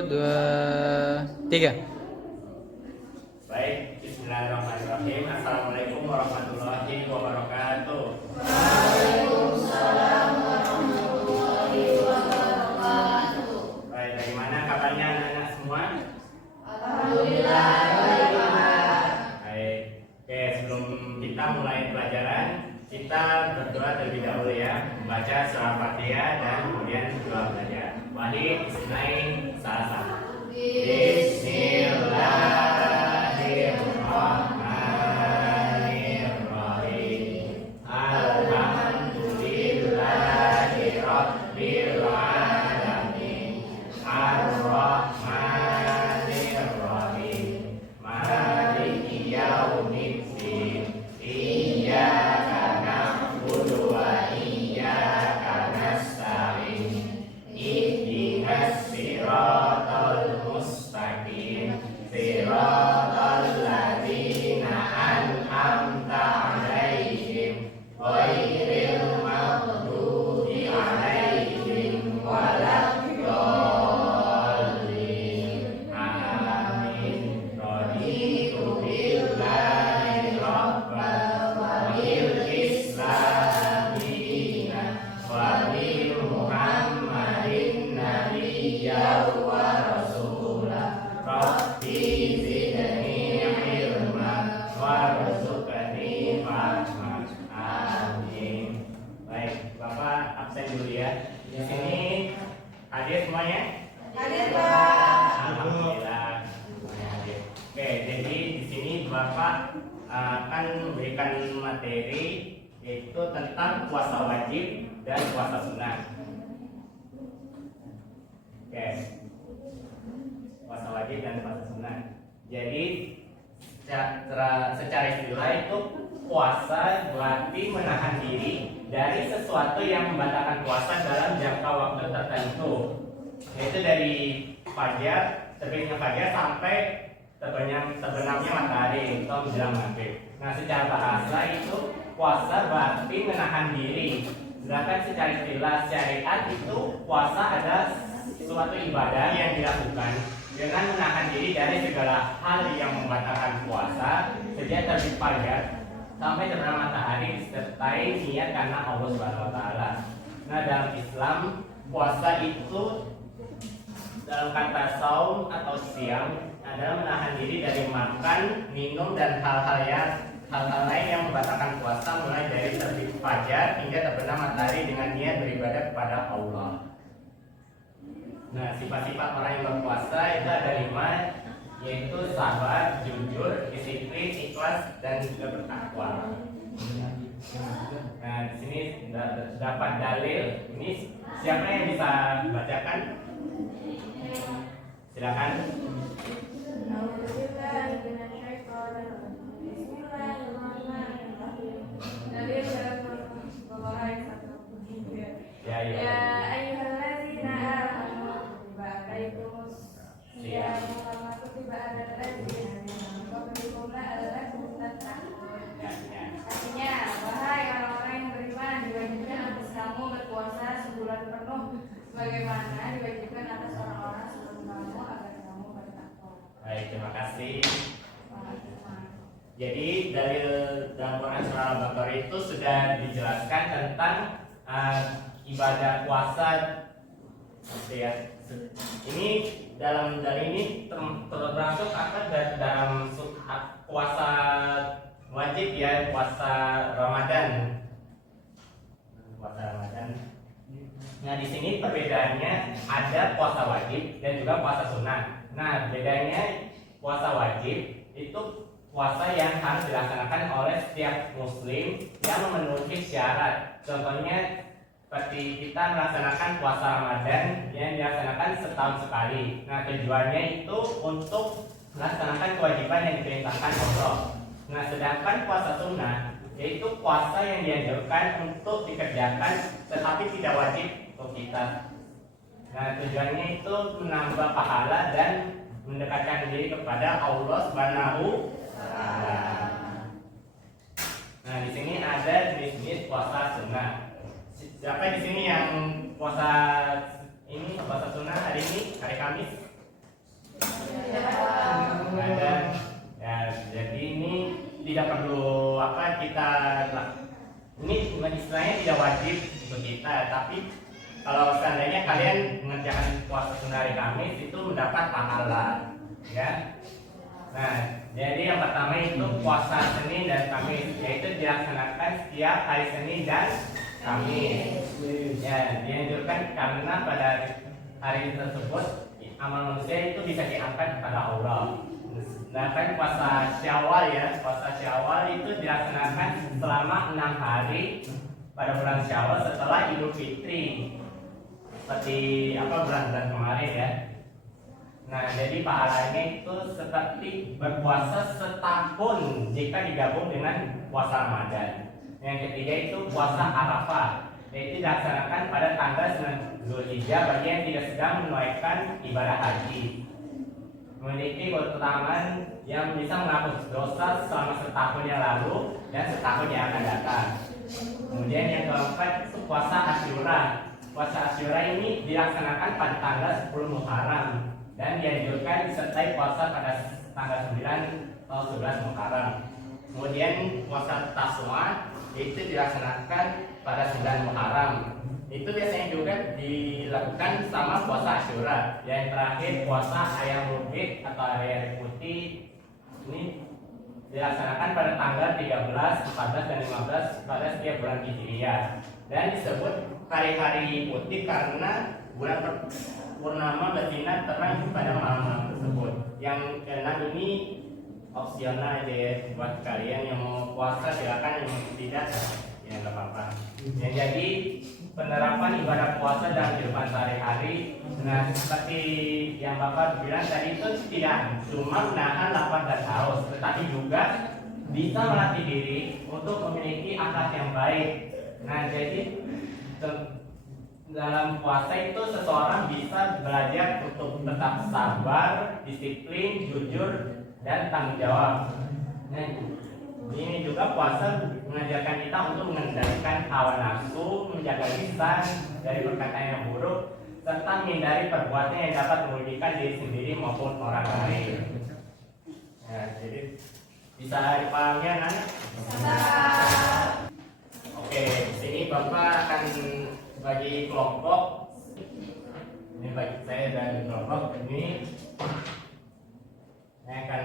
2, 3. Baik, bismillahirrahmanirrahim. Assalamualaikum warahmatullahi wabarakatuh. Baik, bagaimana kabarnya anak-anak semua? Baik, oke, sebelum kita mulai pelajaran, kita berdoa terlebih dahulu ya, membaca surah Fatihah dan kemudian doa belajar. Wahid, Bismillah, salah satu. Bismillahirrahmanirrahim. Alhamdulillahirabbil alamin. Ar-Rahmanir-Rahim. Maliki yaumiddin. Iyyaka na'budu wa iyyaka nasta'in. Ihdinas siratal mustaqim. Siratal ladzina an'amta 'alaihim ghairil maghdubi 'alaihim waladdallin. Amin. Raditu billahi rabban wa bil islami dinan wa bi Muhammadin nabiyyan wa rasulah. Rabbi zidni ilman warzuqni fahman. Amin. Baik, Bapak absen dulu ya. Di sini hadir semuanya? Hadir, Pak. Alhamdulillah semuanya hadir. Oke, jadi di sini Bapak akan memberikan materi yaitu tentang puasa wajib dan puasa sunnah. Oke, puasa wajib dan puasa sunnah. Jadi secara istilah itu puasa berarti menahan diri dari sesuatu yang membatalkan puasa dalam jangka waktu tertentu, yaitu dari terbitnya fajar sampai terbenamnya matahari atau menjelang maghrib. Nah, secara bahasa itu puasa berarti menahan diri. Sedangkan secara istilah syariat itu puasa adalah suatu ibadah yang dilakukan dengan menahan diri dari segala hal yang membatalkan puasa sejak terbit fajar sampai terbenam matahari disertai niat karena Allah Subhanahu wa taala. Nah, dalam Islam puasa itu dalam kata saum atau siam adalah menahan diri dari makan, minum dan hal-hal lain yang membatalkan puasa mulai dari terbit fajar hingga terbenam matahari dengan niat beribadah kepada Allah. Nah, sifat-sifat orang yang berpuasa itu ada 5, yaitu sabar, jujur, disiplin, ikhlas, dan juga bertakwa. Nah, di sini dapat dalil. Ini siapa yang bisa bacakan? Silakan. Ya, ya. Artinya, wahai orang-orang yang beriman, diwajibkan atas kamu berpuasa sebulan penuh, sebagaimana diwajibkan atas orang-orang sebelum kamu agar kamu bertakwa. Baik, terima kasih. Jadi dari dalam Quran surah Al-Baqarah itu sudah dijelaskan tentang ibadah puasa. Ya. Ini dalam dari ini termasuk apa dalam puasa wajib ya, puasa Ramadan. Puasa Ramadan. Nah, di sini perbedaannya ada puasa wajib dan juga puasa sunnah. Nah, bedanya puasa wajib itu puasa yang harus dilaksanakan oleh setiap muslim yang memenuhi syarat. Contohnya seperti kita melaksanakan puasa Ramadan yang dilaksanakan setahun sekali. Nah, tujuannya itu untuk melaksanakan kewajiban yang diperintahkan Allah. Nah, sedangkan puasa sunnah yaitu puasa yang dianjurkan untuk dikerjakan tetapi tidak wajib untuk kita. Nah, tujuannya itu menambah pahala dan mendekatkan diri kepada Allah Subhanahu wa taala. Nah, di sini ada jenis-jenis puasa sunnah. Siapa di sini yang puasa sunnah hari ini, hari Kamis? istilahnya tidak wajib untuk kita, tapi kalau seandainya kalian mengerjakan puasa Senin hari Kamis itu mendapat pahala, ya. Nah, jadi yang pertama itu puasa Senin dan Kamis, yaitu dilaksanakan setiap hari Senin dan Kamis. Ya, dianjurkan karena pada hari tersebut amal manusia itu bisa diangkat kepada Allah. Sedangkan puasa Syawal ya, puasa Syawal itu dilaksanakan selama 6 hari pada bulan Syawal setelah Idul Fitri. Seperti bulan-bulan kemarin ya. Nah, jadi pahalanya itu seperti berpuasa setahun jika digabung dengan puasa Ramadan. Yang ketiga itu puasa Arafah, yaitu dilaksanakan pada tanggal 9 Zulhijjah bagi yang tidak sedang menunaikan ibadah haji. Memiliki keutamaan yang bisa menghapus dosa selama setahun yang lalu dan setahun yang akan datang. Kemudian yang keempat itu puasa Asyura. Puasa Asyura ini dilaksanakan pada tanggal 10 Muharram dan dianjurkan disertai puasa pada tanggal 9 atau 11 Muharram. Kemudian puasa Taswa itu dilaksanakan pada 9 Muharram. Itu biasanya juga dilakukan sama puasa Asyura. Yang terakhir puasa ayam rubit atau hari putih ini dilaksanakan pada tanggal 13, 14, dan 15 pada setiap bulan Hijriah. Dan disebut hari-hari putih karena bulan purnama betina terang pada malam tersebut. Yang keenam ini opsional aja ya buat kalian yang mau puasa, silakan, yang tidak ya nggak apa-apa. Ya, jadi penerapan ibadah puasa dalam kehidupan sehari-hari, nah seperti yang Bapak bilang tadi, itu tidak cuma menahan lapar dan haus, tetapi juga bisa melatih diri untuk memiliki akhlak yang baik. Nah, jadi dalam puasa itu seseorang bisa belajar untuk tetap sabar, disiplin, jujur, dan tanggung jawab. Nah, ini juga puasa mengajarkan kita untuk mengendalikan hawa nafsu, menjaga lisan dari perkataan yang buruk, serta menghindari perbuatan yang dapat merugikan diri sendiri maupun orang lain. Nah, jadi bisa dipahami ya, Nan? Oke, di sini Bapak akan bagi kelompok. Ini bagi saya dan kelompok ini. Saya akan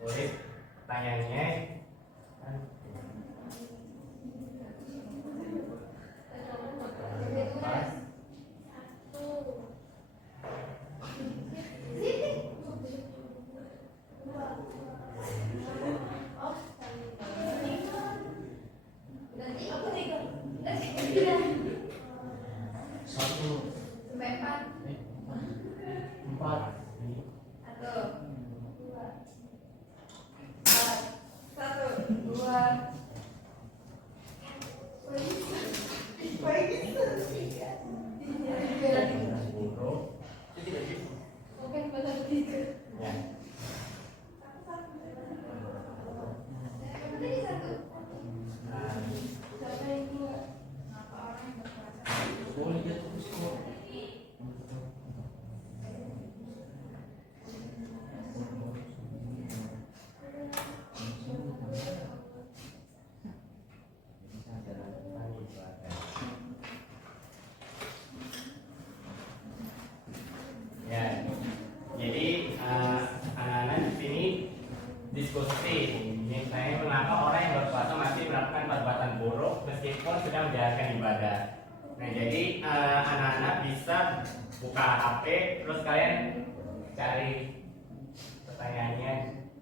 tulis pertanyaannya. Diskusi misalnya mengapa orang yang berpuasa masih melakukan perbuatan buruk meskipun sudah menjalankan ibadah. Nah, jadi anak-anak bisa buka HP terus kalian cari pertanyaannya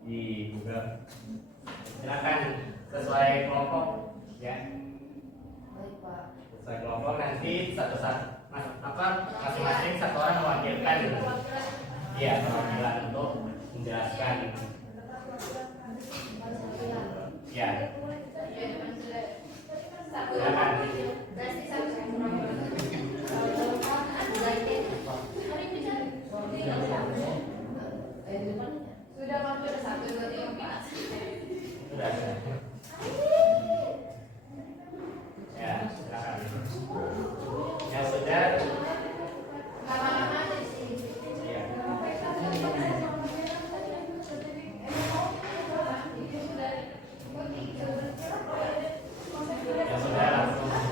di Google. Silakan sesuai kelompok ya. Sesuai kelompok, nanti masing-masing satu orang mewakilkan perwakilan untuk menjelaskan. Ya. Silakan. Sudah waktu 1, 2, 3, 4. Sudah. Ya, silakan. Ya sudah. Lama-lama aja sih. Iya. Ya sudah langsung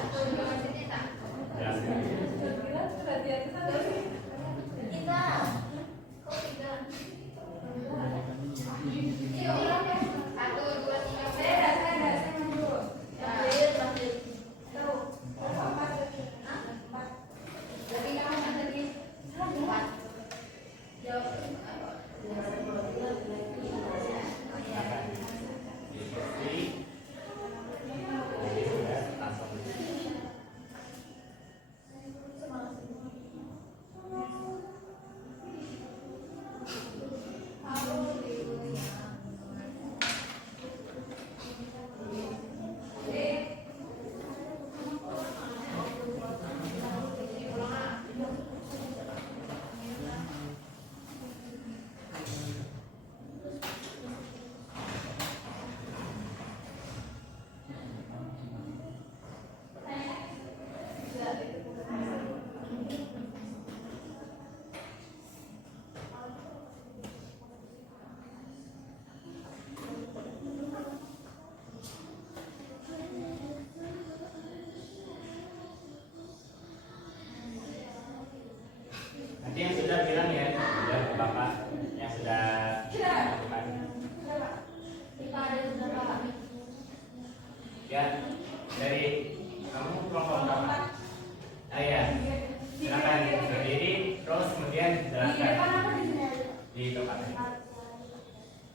depan apa di sini aja? Di tempat ini.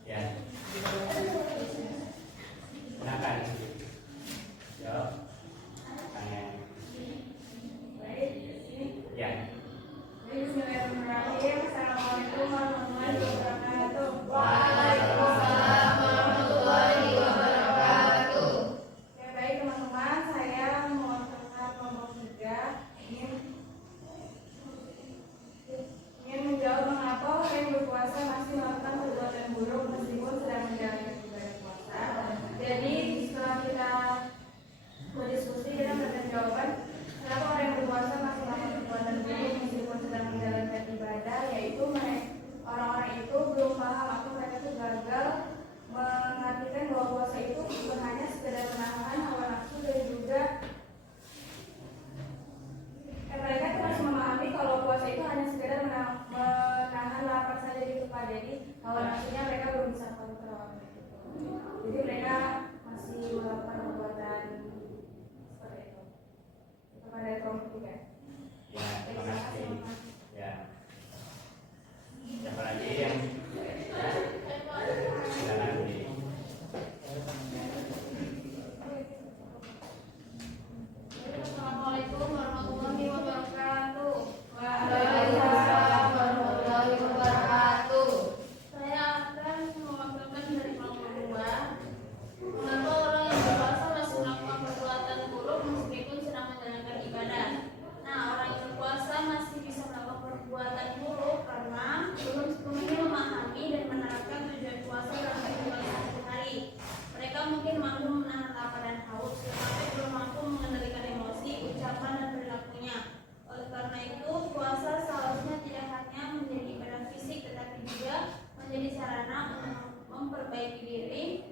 Ya. Silakan. Yo. Tanya. Baik, sini. Ya. Bismillahirrahmanirrahim. Assalamualaikum warahmatullahi wabarakatuh. Waalaikumsalam warahmatullahi wabarakatuh. Ya baik teman-teman, saya mewakilkan kelompok 3 ingin menjawab mengapa orang yang berpuasa masih melakukan perbuatan buruk meskipun sedang menjalani ibadah puasa. Jadi setelah kita berdiskusi, kita mendapatkan jawaban kenapa orang yang berpuasa masih melakukan perbuatan buruk meskipun sedang menjalankan ibadah, yaitu orang-orang itu belum paham atau mereka itu gagal mengartikan bahwa puasa itu bukan hanya sekedar menahan hawa nafsu dan juga mereka itu masih memahami kalau puasa itu hanya sekedar menahan lapar saja gitu Pak. Jadi hawa nafsunya mereka belum bisa kontrol. Jadi mereka masih melakukan perbuatan seperti itu. Kepada kelompok 3. Ya, terima kasih. Ya. Siapa lagi yang silakan di. Assalamualaikum warahmatullahi wabarakatuh. Waalaikumsalam warahmatullahi wabarakatuh. Saya akan mewakilkan dari kelompok 2. Mengapa orang yang berpuasa masih melakukan perbuatan buruk meskipun sedang menjalankan ibadah? Nah, orang yang berpuasa masih bisa melakukan perbuatan buruk karena belum sepenuhnya memahami dan menerapkan tujuan puasa dalam kehidupan sehari-hari. Mereka mungkin mampu menahan lapar dan haus, tetapi belum mampu mengendalikan emosi, ucapan, dan perilakunya. Oleh karena itu, puasa seharusnya tidak hanya menjadi ibadah fisik, tetapi juga menjadi sarana untuk memperbaiki diri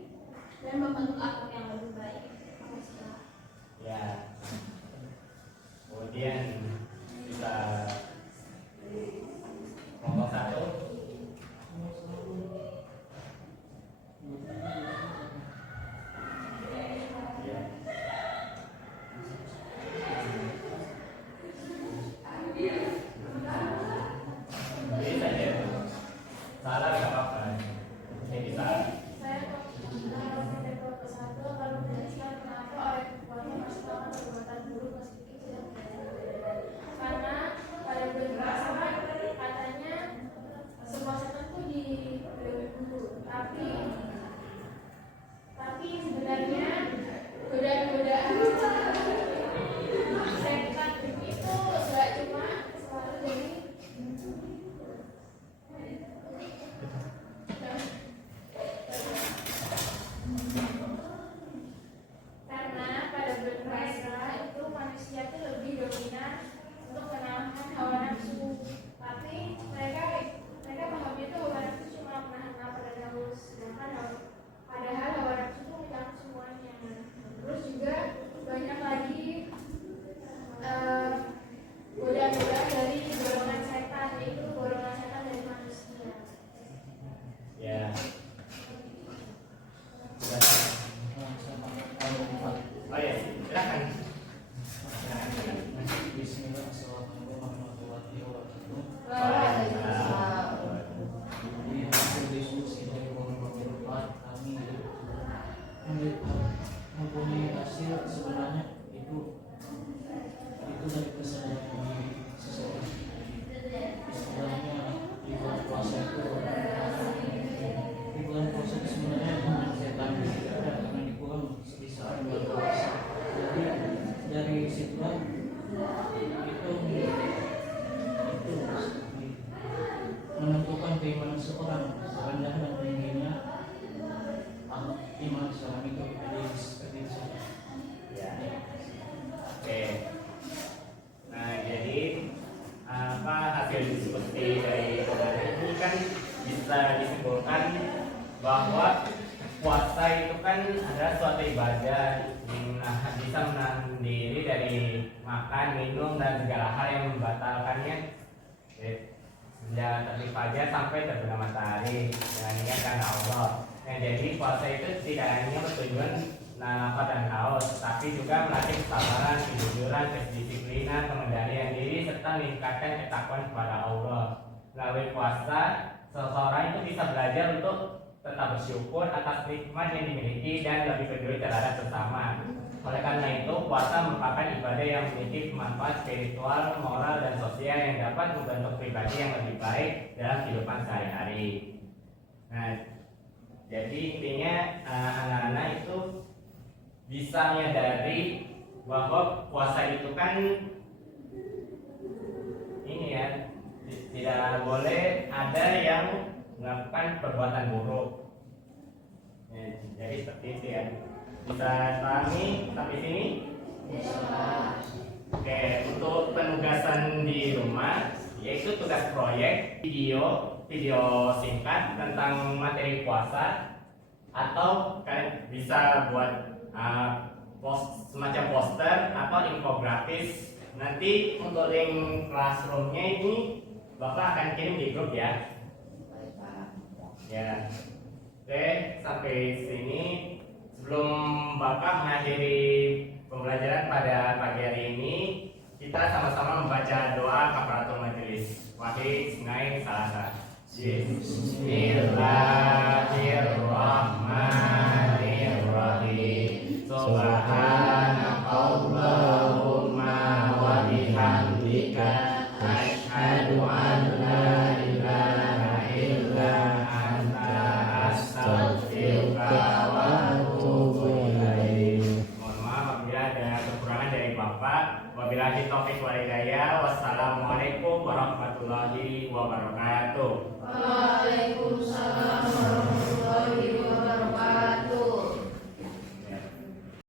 dan membentuk akhlak yang lebih baik. Ya. Kemudian kita kelompok 1. Ya. Bisa ya. Salah nggak apa-apa. Jadi salah. Saya dari kelompok 1 akan menjelaskan kenapa orang yang berpuasa masih melakukan perbuatan buruk meskipun sedang menjalankan ibadah. Karena pada bulan puasa katanya semua setan itu dibelenggu, tapi sebenarnya godaan-godaan setan itu nggak cuma selalu dari karena pada bulan puasa itu manusia itu lebih dominan untuk menahan hawa nafsu, tapi mereka menganggap itu hawa nafsu cuma menahan lapar dan haus, padahal hawa nafsu itu mencakup semuanya. Terus juga banyak lagi godaan-godaan dari golongan setan, yaitu golongan setan dari manusia. Ya. Oh ya, silakan. Bismillahirrahmanirrahim. Waalaikumsalam. Di hasil diskusi dari beberapa kami mempunyai hasil sebenarnya itu dari kesadaran diri seseorang. Istilahnya di bulan puasa itu sebenarnya setan tidak ada karena dibuang sebisa bulan puasa. Jadi dari situlah itu menentukan keimanan seorang, rendah dan tingginya iman seorang itu. Jadi seperti itu. Ya. Oke. Nah, jadi apa hasil diskusi dari kemarin ini kan bisa disimpulkan bahwa puasa itu kan adalah suatu ibadah yang bisa menahan diri dari makan, minum, dan segala hal yang membatalkannya sejak terbit fajar sampai terbenam matahari dengan niat karena Allah. Nah, jadi puasa itu tidak hanya bertujuan lapar dan haus, tapi juga melatih kesabaran, kejujuran, kedisiplinan, pengendalian diri, serta meningkatkan ketakwaan kepada Allah. melalui puasa seseorang itu bisa belajar untuk tetap bersyukur atas nikmat yang dimiliki dan lebih peduli terhadap sesama. Oleh karena itu, puasa merupakan ibadah yang memiliki manfaat spiritual, moral, dan sosial yang dapat membentuk pribadi yang lebih baik dalam kehidupan sehari-hari. Nah, jadi intinya anak-anak itu bisa menyadari bahwa puasa itu kan ini ya, tidak boleh ada yang melakukan perbuatan buruk. Ya, jadi seperti itu ya. Bisa pahami sampai sini? Oke, untuk penugasan di rumah yaitu tugas proyek video singkat tentang materi puasa, atau kalian bisa buat semacam poster atau infografis. Nanti untuk link classroomnya ini Bapak akan kirim di grup ya. Ya. Oke, sampai sini. Sebelum Bapak mengakhiri pembelajaran pada pagi hari ini, kita sama-sama membaca doa kafaratul majelis. Wahid Isnain Salasa. Bismillahirrahmanirrahim. Subhanakallahumma wa bihamdika asyhadu an la ilaha illa anta astaghfiruka wa atubu ilaik. Mohon maaf apabila ada kekurangan dari Bapak. Wabillahi taufiq wal hidayah. Wassalamualaikum warahmatullahi wabarakatuh.